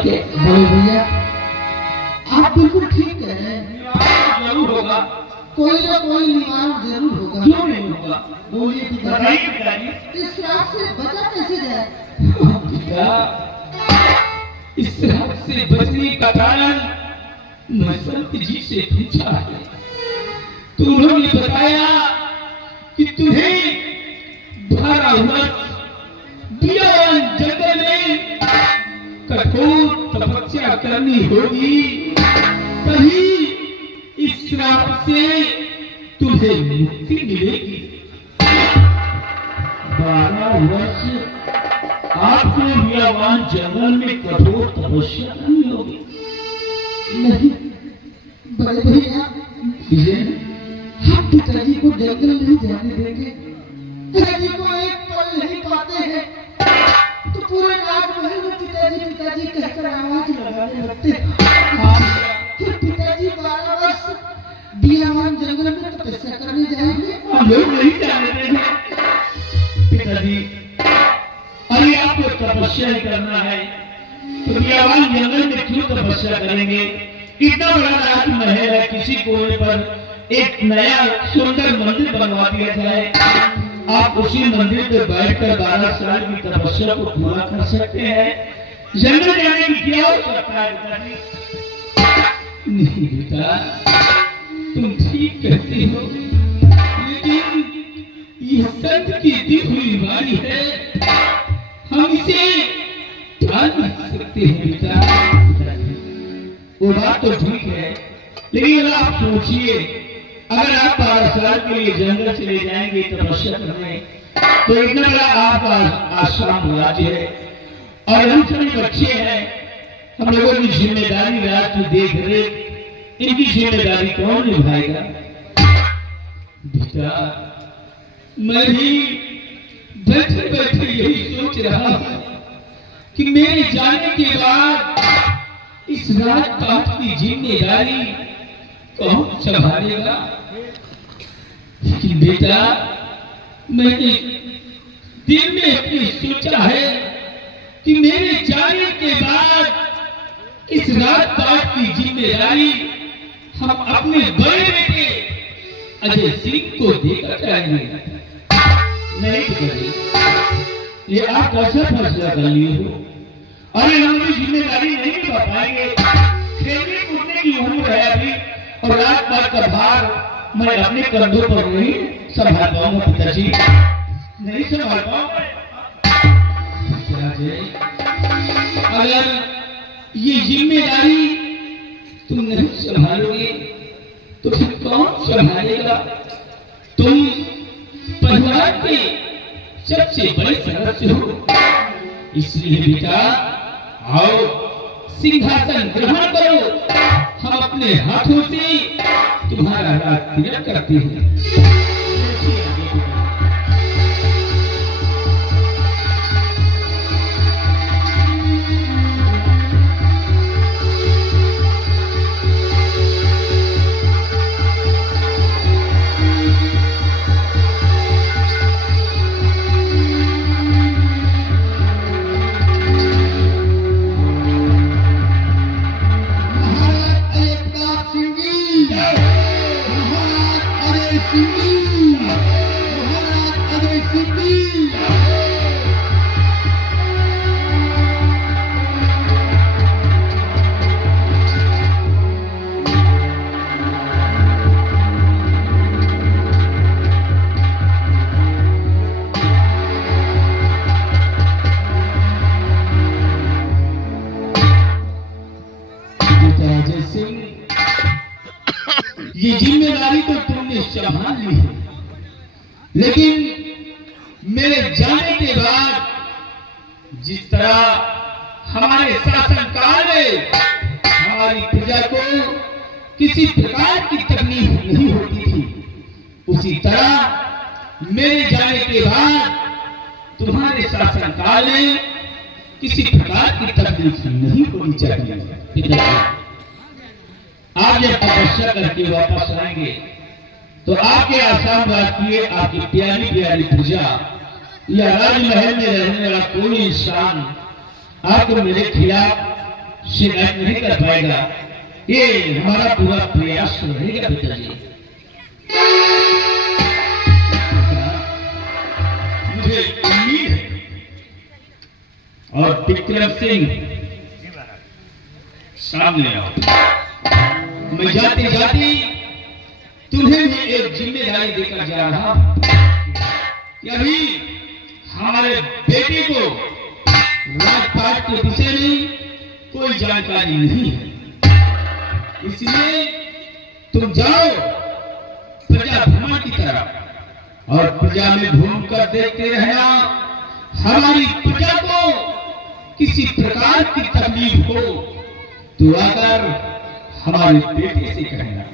सके। बड़े भैया आप बिल्कुल ठीक कह रहे हैं, जरूर होगा, कोई ना कोई निवारण जरूर होगा। क्यों नहीं होगा? बोलिए बताइए पिताजी, पिताजी। इस श्राप से बचा कैसे जाए? पिता, इस श्राप से बचने का कारण मैं संत जी से पूछा है, तो उन्होंने बताया कि तुम्हें 12 वर्ष बियान जंगल में कठोर तपस्या करनी होगी, तभी इस श्राप से तुम्हें मुक्ति मिलेगी। 12 वर्ष आपको बियावान जंगल में कठोर तपस्या करनी होगी। नहीं बड़े भैया, हम पिताजी को जंगल नहीं जाने देंगे। पिताजी को एक पल नहीं पाते हैं तो पूरे राजमहल में पिताजी पिताजी कहकर आवाज लगाने लगते हैं। पिताजी 12 वर्ष बियावान जंगल में तपस्या करने जाएंगे। हम लोग नहीं जानते हैं पिताजी, अरे आपको तपस्या ही करना है तो बियावान जंगल में क्यों तपस्या करेंगे? इतना बड़ा राजमहल है, किसी कोने पर एक नया सुंदर मंदिर बनवा दिया जाए, आप उसी मंदिर पे बैठकर 12 साल की तपस्या को पूरा कर सकते हैं। जंगल जाने की क्या आवश्यकता है पिताजी? नहीं बेटा, तुम ठीक कहते हो, लेकिन ये संत की दी हुई वाणी है, हम इसे टाल नहीं सकते हैं बेटा। वो बात तो ठीक है, लेकिन अगर आप सोचिए, अगर आप 12 साल के लिए जंगल चले जाएंगे तपस्या करने, तो इतना बड़ा आपका आश्रम राज्य है और हम सभी बच्चे हैं, हम लोगों की जिम्मेदारी रात की देख रेख, इनकी जिम्मेदारी कौन निभाएगा? बेटा, मैं भी बैठे बैठे यही सोच रहा हूं कि मेरे जाने के बाद इस राजपाट की जिम्मेदारी कौन संभालेगा। लेकिन बेटा, मैंने दिल में अपने सोचा है कि मेरे जाने के बाद इस राजपाट की जिम्मेदारी हम अपने बड़े बेटे अजय सिंह को देकर जाएंगे। नहीं पिताजी, ये आप कैसा फैसला कर लिए हो? अरे हम भी जिम्मेदारी नहीं निभा पाएंगे। खेलने कूदने की उम्र है अभी, और रात भर का भार मैं अपने कंधों पर नहीं संभाल पाऊंगा पिताजी, नहीं संभाल पाऊंगा। अगर ये जिम्मेदारी तुम नहीं संभालोगे तो फिर कौन संभालेगा? तुम परिवार के सबसे बड़े सदस्य हो, इसलिए बेटा आओ सिंहासन ग्रहण करो, हम अपने हाथों से तुम्हारा राज तिलक करते हैं। ये जिम्मेदारी तो तुमने संभाल ली है, लेकिन मेरे जाने के बाद जिस तरह हमारे शासनकाल में हमारी प्रजा को किसी प्रकार की तकलीफ नहीं होती थी, उसी तरह मेरे जाने के बाद तुम्हारे शासनकाल में किसी प्रकार की तकलीफ नहीं होनी चाहिए। आप जब तपस्या करके वापस आएंगे तो आपके आसाम राज्य आपकी प्यारी प्यारी प्रजा या राजमहल में रहने वाला कोई इंसान आपको मेरे खिलाफ शिकायत नहीं कर पाएगा, ये हमारा पूरा प्रयास रहेगा पिताजी। मुझे उम्मीद है और विक्रम सिंह सामने आओ। मैं जाते जाते तुम्हें भी एक जिम्मेदारी देकर जा रहा हूं कि अभी हमारे बेटे को राजपाट के विषय में कोई जानकारी नहीं है, इसलिए तुम जाओ प्रजा भ्रमण की तरफ और प्रजा में घूमकर देखते रहना। हमारी प्रजा को किसी प्रकार की तकलीफ हो तो आकर हमारे बेटे से कहना।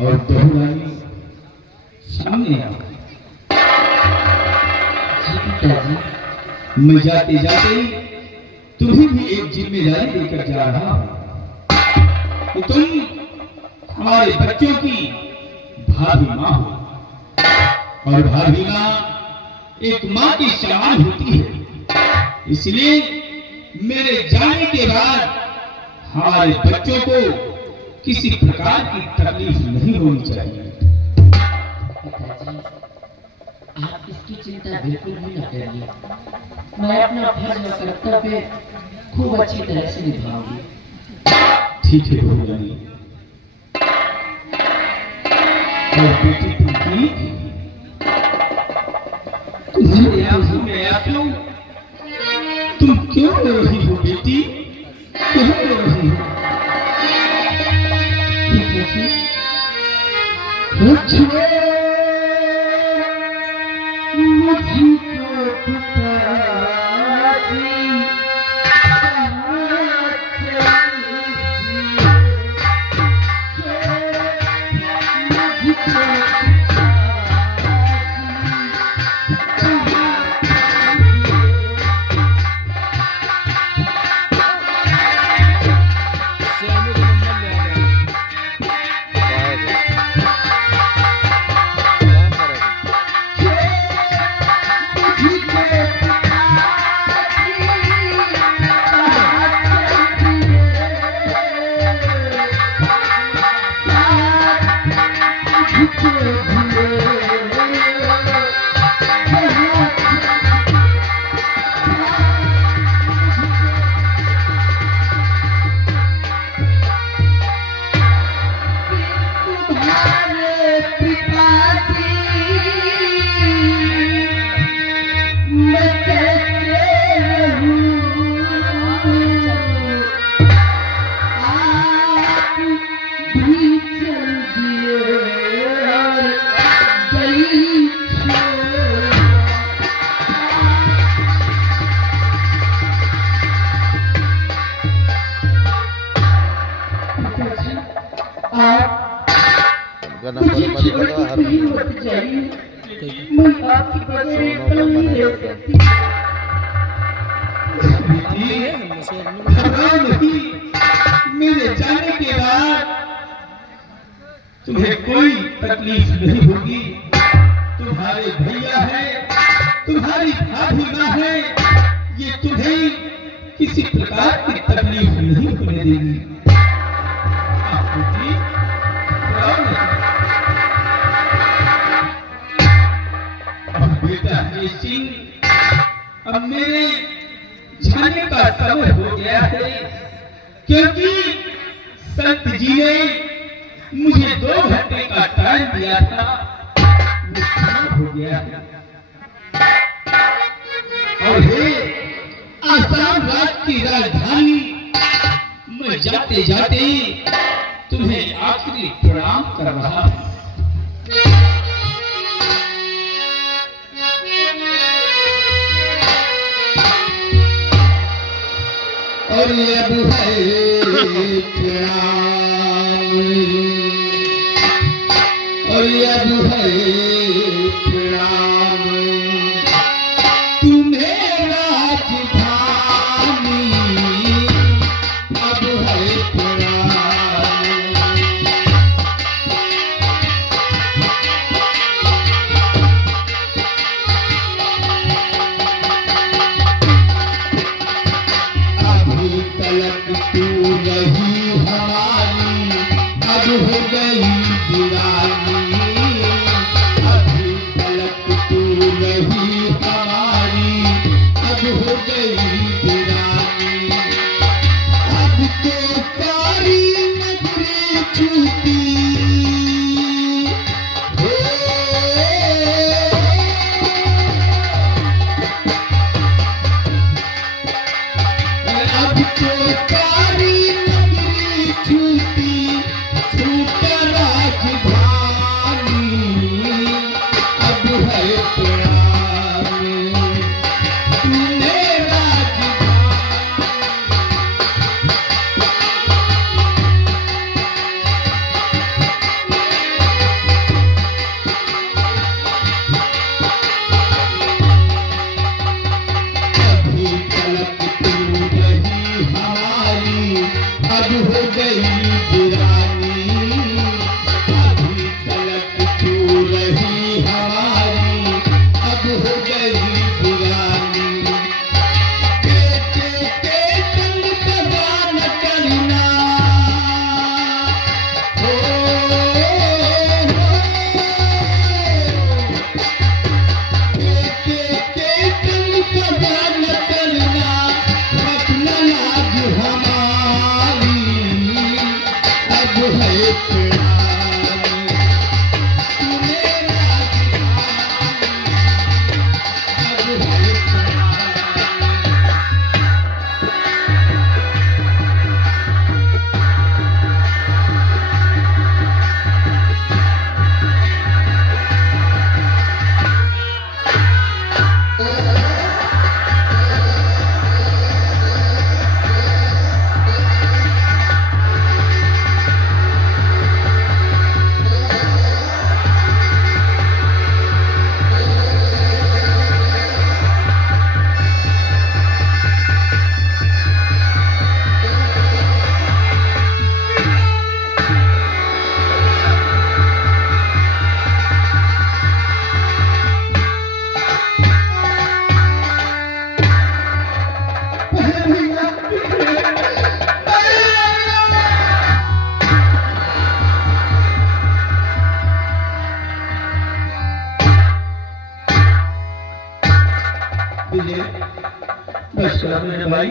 और बहुरानी सामने आओ। मैं जाते जाते तुम्हें भी एक जिम्मेदारी देकर जा रहा हूं कि तुम हमारे बच्चों की भाभी माँ हो और भाभी माँ एक माँ की समान होती है, इसलिए मेरे जाने के बाद हमारे बच्चों को किसी प्रकार की तकलीफ नहीं होनी चाहिए। पिताजी, आप इसकी चिंता बिल्कुल भी न करिए। मैं अपना फर्ज और कर्तव्य खूब अच्छी तरह से निभाऊंगी। ठीक है बहुरानी। और बेटी तुमकी तुम्हारे आंसू में आंसू, तुम क्यों रो रही हो बेटी, क्यों रो रही हो? मुझको मेरे जाने के बाद तुम्हें कोई तकलीफ नहीं होगी। तुम्हारे भैया है, तुम्हारी भाभी माँ है, ये तुम्हें किसी प्रकार की तकलीफ नहीं होने देगी। अब बेटा हरि सिंह, अब मेरे जाने का समय हो गया है, क्योंकि संत जी ने मुझे 2 घंटे का टाइम दिया था, हो गया। और हे आसाम राज्य की राजधानी, मैं जाते जाते तुम्हें आखिरी प्रणाम कर रहा हूं। और ये अब है प्रणाम, और ये अब है प्रणाम, तुम्हें राजधानी अब है प्रणाम। हो गई दीवानी, अभी तलक तू रही हमारी, अब हो गई दीवानी। अब तो कारी नजरें छूटी, अब तो कारी नगरी छूटी, छूट राजधानी, अब है प्यार तूने राजधानी। अभी तलक तू रही हमारी, अब हो गई दीवानी, अभी तलक तू रही हमारी, अब हो गई दीवानी। बेटे के संग सगा न करना, हो बेटे के संग सगा न करना, रखना लाज हमारी, अब है प्यार तूने राजधानी, अब है प्यार। विजय, बस कर मेरे भाई,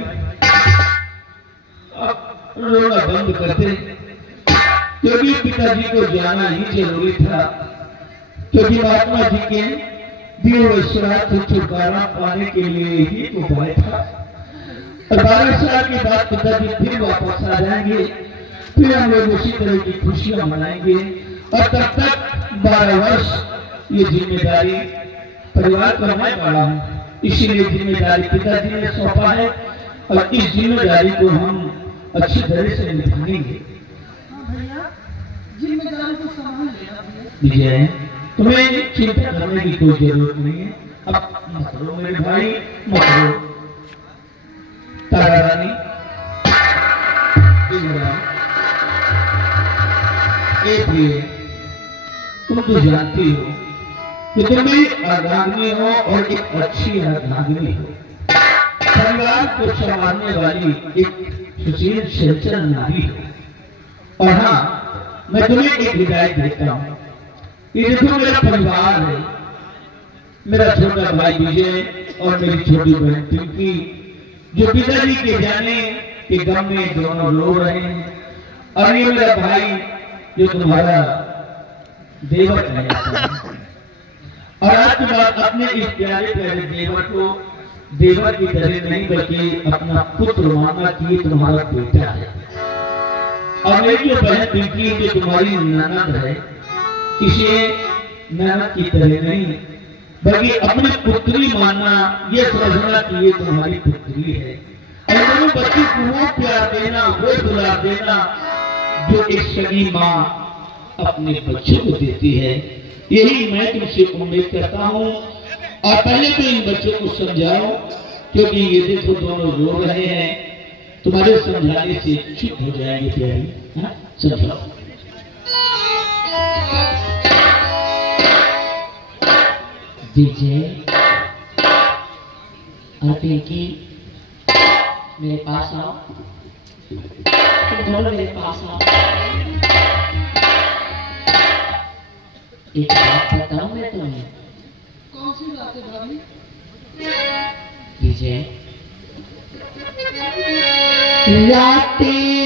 अब रोना बंद कर दे, क्योंकि पिताजी को जाना ही जरूरी था, क्योंकि महात्मा जी के दिए हुए श्राद्ध से छुटकारा पाने के लिए ही उपाय था। और 12 साल के बाद पिताजी फिर वापस आ जाएंगे, फिर हम लोग उसी तरह की खुशियां मनाएंगे, और तब तक 12 वर्ष ये जिम्मेदारी परिवार पर मैं पड़ा हूँ, इसीलिए जिम्मेदारी पिताजी ने सौंपा है, और इस जिम्मेदारी को हम अच्छी तरह से निभाएंगे। हाँ भैया, जिम्मेदारी को संभाल लेना भैया। विजय, तुम्हें चिंता करने की कोई जरूरत नहीं है, अब मत रो मेरे भाई, मत रो। तारा रानी, एक ये तुम तो जानती हो कि तुम भी अर्धांगिनी हो, और एक अच्छी अर्धांगिनी हो, परिवार को संभालने वाली एक सुशील चंचल नारी हो। और हाँ, मैं तुम्हें एक हिदायत देता हूँ, ये देखो मेरा परिवार है, मेरा छोटा भाई विजय और मेरी छोटी बहन पिंकी, जो पिताजी के जाने के गम में दोनों रो रहे हैं, और ये मेरा भाई जो तुम्हारा देवर है। और आज के बाद अपने इस प्यारे प्यारे देवर को देवर की तरह नहीं, बल्कि अपना पुत्र मानना कि ये तुम्हारा बेटा है। और मेरी जो बहन पिंकी जो तुम्हारी ननद है, इसे ननद की तरह नहीं, बल्कि अपनी पुत्री मानना, ये समझना कि ये तुम्हारी पुत्री है। और दोनों बच्ची को वो प्यार देना, वो दुलार देना जो एक सगी माँ अपने बच्चे को देती है। यही मैं तुमसे उम्मीद करता हूँ। और पहले तो इन बच्चों को समझाओ, क्योंकि ये देखो दोनों रो रहे हैं, तुम्हारे समझाने से चुप हो जाएंगे प्यारी। हाँ, समझाओ। विजय और पिंकी, मेरे पास आओ, तुम दोनों मेरे पास आओ। एक बात बताऊं मैं तुम्हें? कौन सी बात है भाभी? कीजिए। रातें